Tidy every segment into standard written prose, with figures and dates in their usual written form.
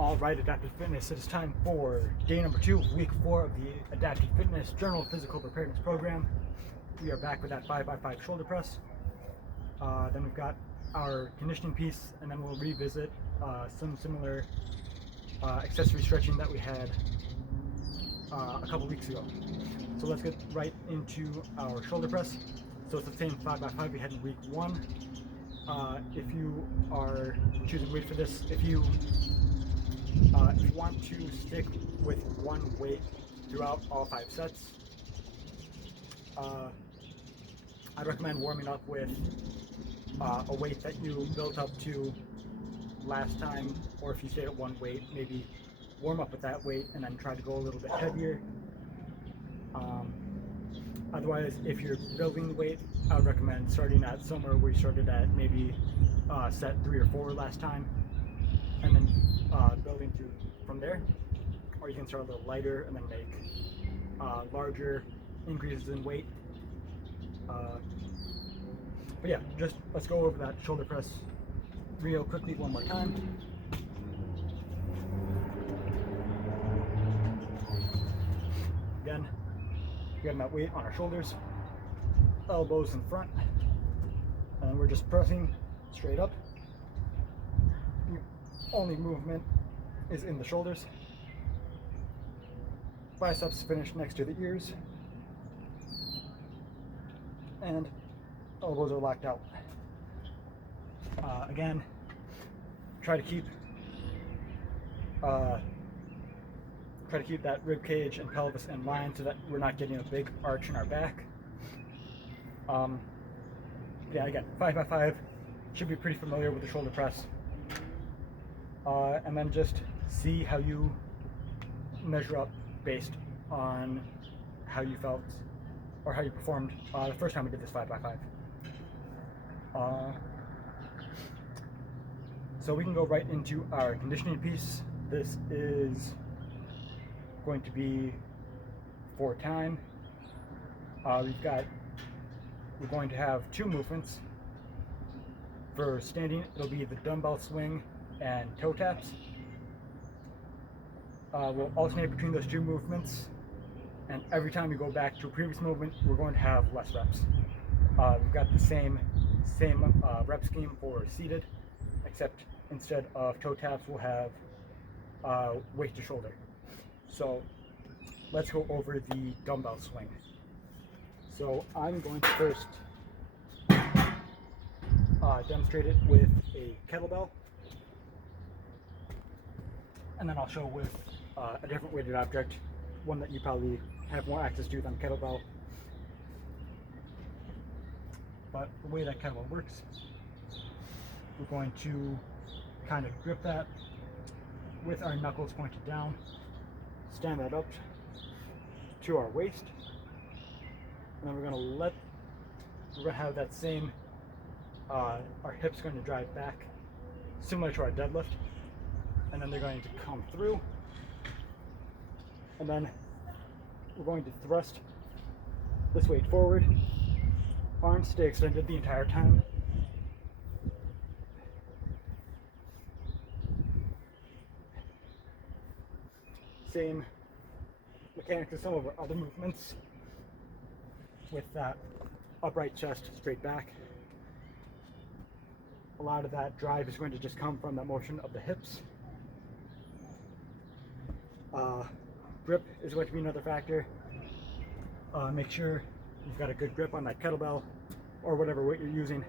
All right, Adaptive Fitness, it is time for day number 2, week 4 of the Adaptive Fitness Journal Physical Preparedness Program. We are back with that 5x5 shoulder press. Then we've got our conditioning piece, and then we'll revisit some similar accessory stretching that we had a couple weeks ago. So let's get right into our shoulder press. So it's the same 5x5 we had in week 1. If you are choosing weight for this, if you want to stick with one weight throughout all 5 sets, I'd recommend warming up with a weight that you built up to last time, or if you stayed at one weight, maybe warm up with that weight and then try to go a little bit heavier. Otherwise, if you're building the weight, I would recommend starting at somewhere where you started at maybe set 3 or 4 last time, and then building from there. Or you can start a little lighter and then make larger increases in weight. But yeah, just let's go over that shoulder press real quickly one more time. Again, getting that weight on our shoulders, elbows in front, and we're just pressing straight up. The only movement is in the shoulders. Biceps finish next to the ears, and elbows are locked out. Again, try to keep that rib cage and pelvis in line so that we're not getting a big arch in our back. Yeah, again, 5x5 should be pretty familiar with the shoulder press. And then just see how you measure up based on how you felt or how you performed the first time we did this 5x5. So we can go right into our conditioning piece. This is going to be for time. We're going to have 2 movements. For standing, it'll be the dumbbell swing and toe taps. We'll alternate between those 2 movements, and every time we go back to a previous movement, we're going to have less reps. We've got the same rep scheme for seated, except instead of toe taps, we'll have waist to shoulder. So let's go over the dumbbell swing. So I'm going to first demonstrate it with a kettlebell, and then I'll show with a different weighted object, one that you probably have more access to than kettlebell. But the way that kettlebell works, we're going to kind of grip that with our knuckles pointed down, stand that up to our waist, and then we're going to have that same, our hips going to drive back, similar to our deadlift, and then they're going to come through, and then we're going to thrust this weight forward. Arms stay extended the entire time. Same mechanics as some of our other movements, with that upright chest, straight back. A lot of that drive is going to just come from that motion of the hips. Grip is going to be another factor. Make sure you've got a good grip on that kettlebell or whatever weight you're using.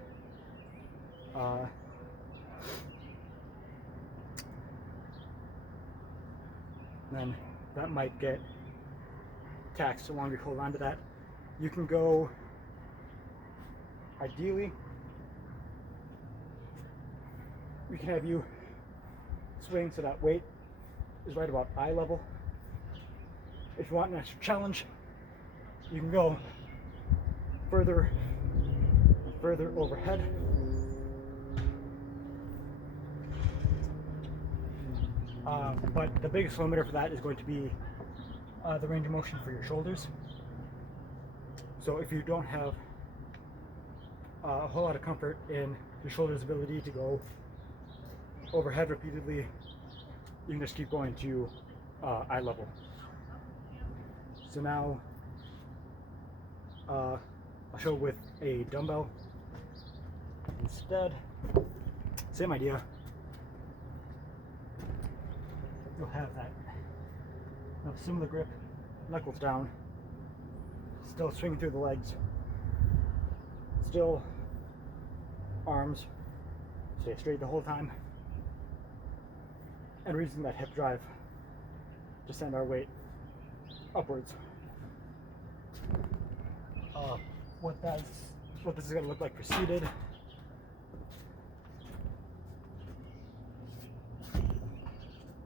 Then that might get taxed so long as you hold on to that. You can go, ideally, we can have you swing so that weight is right about eye level. If you want an extra challenge, you can go further and further overhead. But the biggest limiter for that is going to be the range of motion for your shoulders. So if you don't have a whole lot of comfort in your shoulders' ability to go overhead repeatedly, you can just keep going to eye level. So now I'll show with a dumbbell instead. Same idea. You'll have that similar grip, knuckles down, still swinging through the legs, still arms stay straight the whole time, and we're using that hip drive to send our weight upwards. What this is going to look like for seated.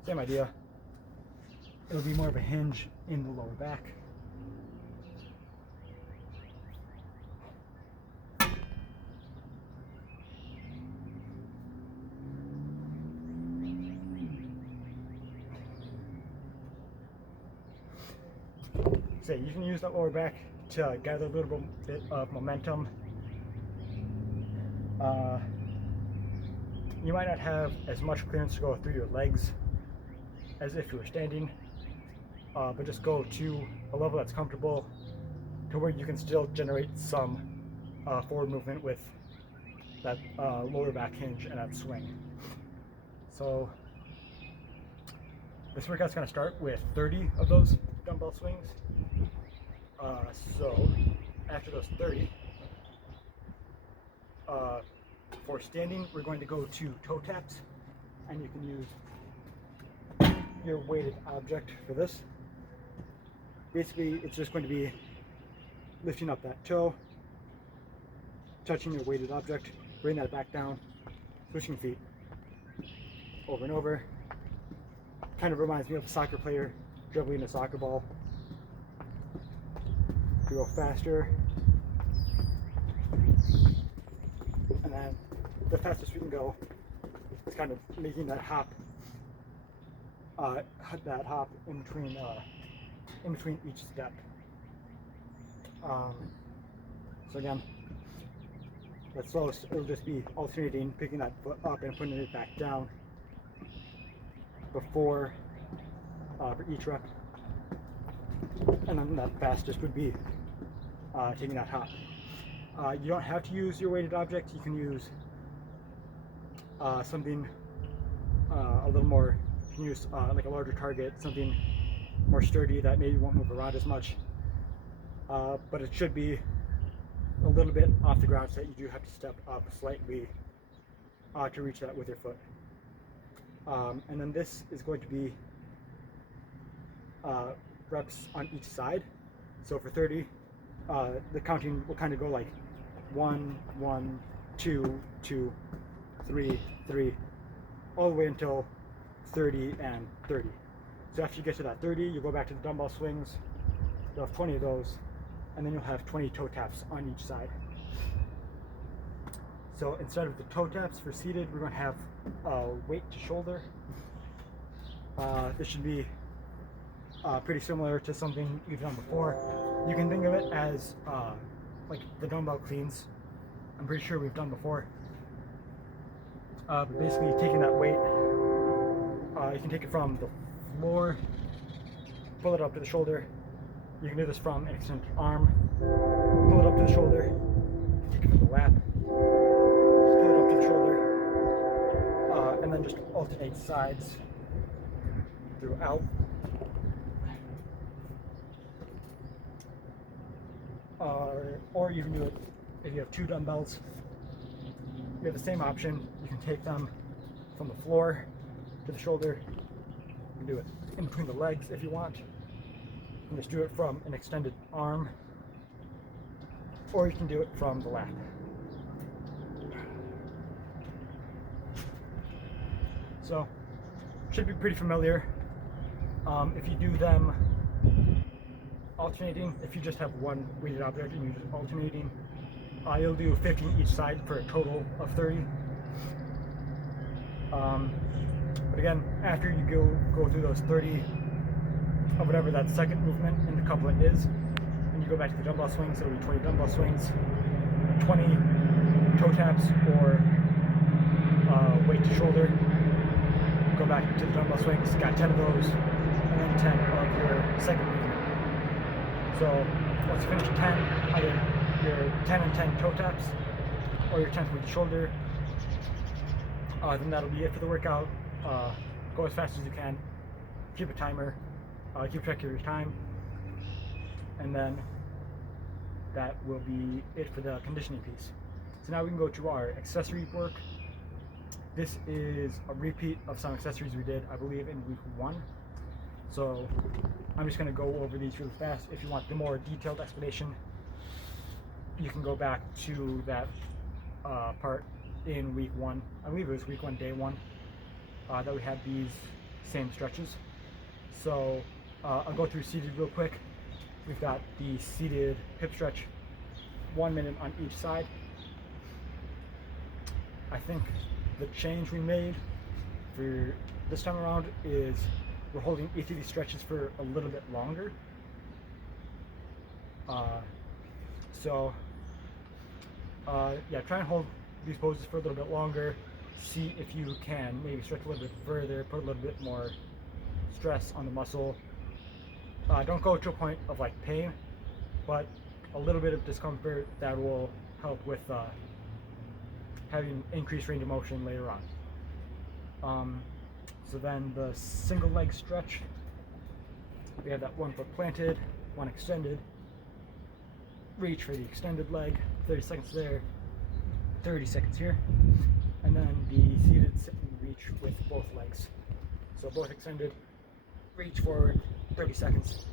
Same idea. It'll be more of a hinge in the lower back. So you can use the lower back to gather a little bit of momentum. You might not have as much clearance to go through your legs as if you were standing, but just go to a level that's comfortable to where you can still generate some forward movement with that lower back hinge and that swing. So this workout's going to start with 30 of those dumbbell swings. So after those 30, for standing, we're going to go to toe taps, and you can use your weighted object for this. Basically, it's just going to be lifting up that toe, touching your weighted object, bring that back down, switching feet over and over. Kind of reminds me of a soccer player dribbling a soccer ball. To go faster, and then the fastest we can go is kind of making that hop in between each step. So again, that's slowest. It'll just be alternating, picking that foot up and putting it back down before for each rep, and then that fastest would be taking that hop. You don't have to use your weighted object. You can use something a little more. You can use like a larger target, something more sturdy that maybe won't move around as much, but it should be a little bit off the ground so that you do have to step up slightly to reach that with your foot. And then this is going to be reps on each side. So for 30, the counting will kind of go like 1, 1, 2, 2, 3, 3, all the way until 30 and 30. So after you get to that 30, you go back to the dumbbell swings. You'll have 20 of those, and then you'll have 20 toe taps on each side. So instead of the toe taps for seated, we're going to have weight to shoulder. This should be pretty similar to something you've done before. You can think of it as like the dumbbell cleans. I'm pretty sure we've done before. But basically taking that weight, you can take it from the floor, pull it up to the shoulder. You can do this from an extended arm, pull it up to the shoulder, take it from the lap, pull it up to the shoulder, and then just alternate sides throughout. Or you can do it if you have 2 dumbbells. You have the same option. You can take them from the floor to the shoulder. You can do it in between the legs if you want. You can just do it from an extended arm, or you can do it from the lap. So, should be pretty familiar. If you do them alternating, if you just have one weighted object and you're just alternating, you'll do 15 each side for a total of 30. But again, after you go through those 30 of whatever that second movement in the couplet is, and you go back to the dumbbell swings, it'll be 20 dumbbell swings, 20 toe taps or weight to shoulder, go back to the dumbbell swings, got 10 of those, and then 10 of your second movement. So once you finish 10, either your 10 and 10 toe taps, or your 10th with the shoulder, then that'll be it for the workout. Go as fast as you can, keep a timer, keep track of your time, and then that will be it for the conditioning piece. So now we can go to our accessory work. This is a repeat of some accessories we did, I believe, in week 1. So I'm just going to go over these really fast. If you want the more detailed explanation, you can go back to that part in week 1. I believe it was week 1, day 1, that we had these same stretches. So I'll go through seated real quick. We've got the seated hip stretch, 1 minute on each side. I think the change we made for this time around is we're holding each of these stretches for a little bit longer. Yeah, try and hold these poses for a little bit longer. See if you can maybe stretch a little bit further, put a little bit more stress on the muscle. Don't go to a point of like pain, but a little bit of discomfort that will help with having increased range of motion later on. So then the single leg stretch, we have that 1 foot planted, 1 extended, reach for the extended leg, 30 seconds there, 30 seconds here, and then the seated sitting reach with both legs. So both extended, reach forward, 30 seconds.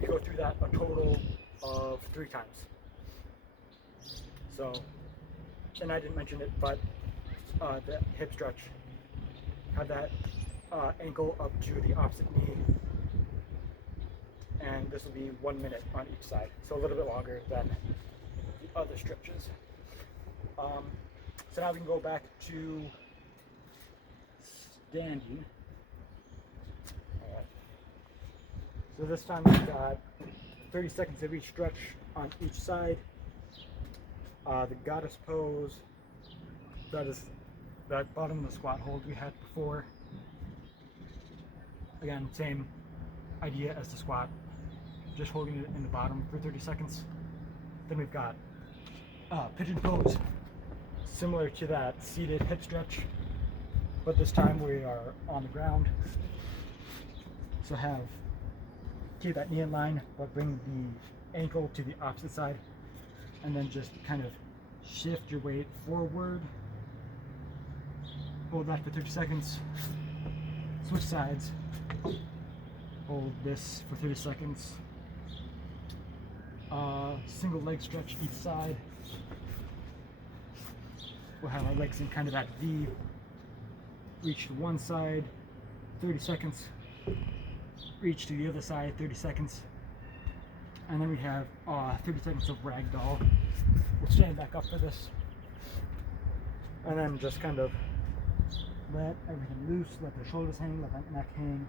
You go through that a total of 3 times. So, and I didn't mention it, but the hip stretch, have that ankle up to the opposite knee, and this will be 1 minute on each side, so a little bit longer than the other stretches. So now we can go back to standing. All right. So this time we've got 30 seconds of each stretch on each side. The goddess pose, that is that bottom of the squat hold we had before. Again, same idea as the squat, just holding it in the bottom for 30 seconds. Then we've got pigeon pose, similar to that seated hip stretch, but this time we are on the ground. So keep that knee in line, but bring the ankle to the opposite side, and then just kind of shift your weight forward. Hold that for 30 seconds. Switch sides. Hold this for 30 seconds. Single leg stretch each side. We'll have our legs in kind of that V. Reach to one side, 30 seconds. Reach to the other side, 30 seconds. And then we have 30 seconds of ragdoll. We'll stand back up for this. And then just kind of let everything loose, let the shoulders hang, let that neck hang.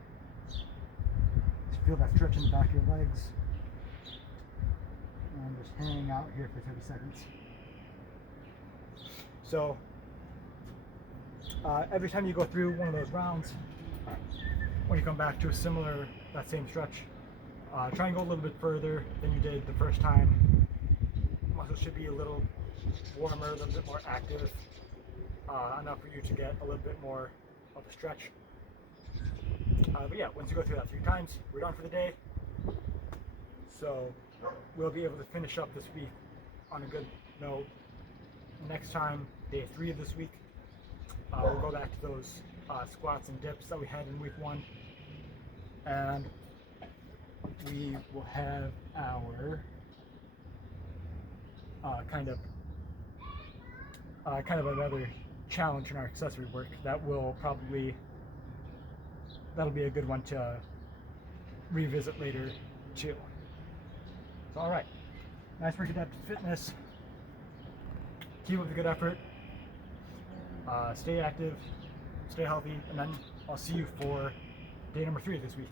Just feel that stretch in the back of your legs. And just hang out here for 30 seconds. So, every time you go through one of those rounds, when you come back to that same stretch, try and go a little bit further than you did the first time. Muscles should be a little warmer, a little bit more active, enough for you to get a little bit more of a stretch. But yeah, once you go through that 3 times, we're done for the day. So we'll be able to finish up this week on a good note. Next time, day 3 of this week, we'll go back to those squats and dips that we had in week 1, and we will have our kind of another challenge in our accessory work that'll be a good one to revisit later too. So all right, nice work, Adaptive Fitness. Keep up the good effort. Stay active, stay healthy, and then I'll see you for day number 3 this week.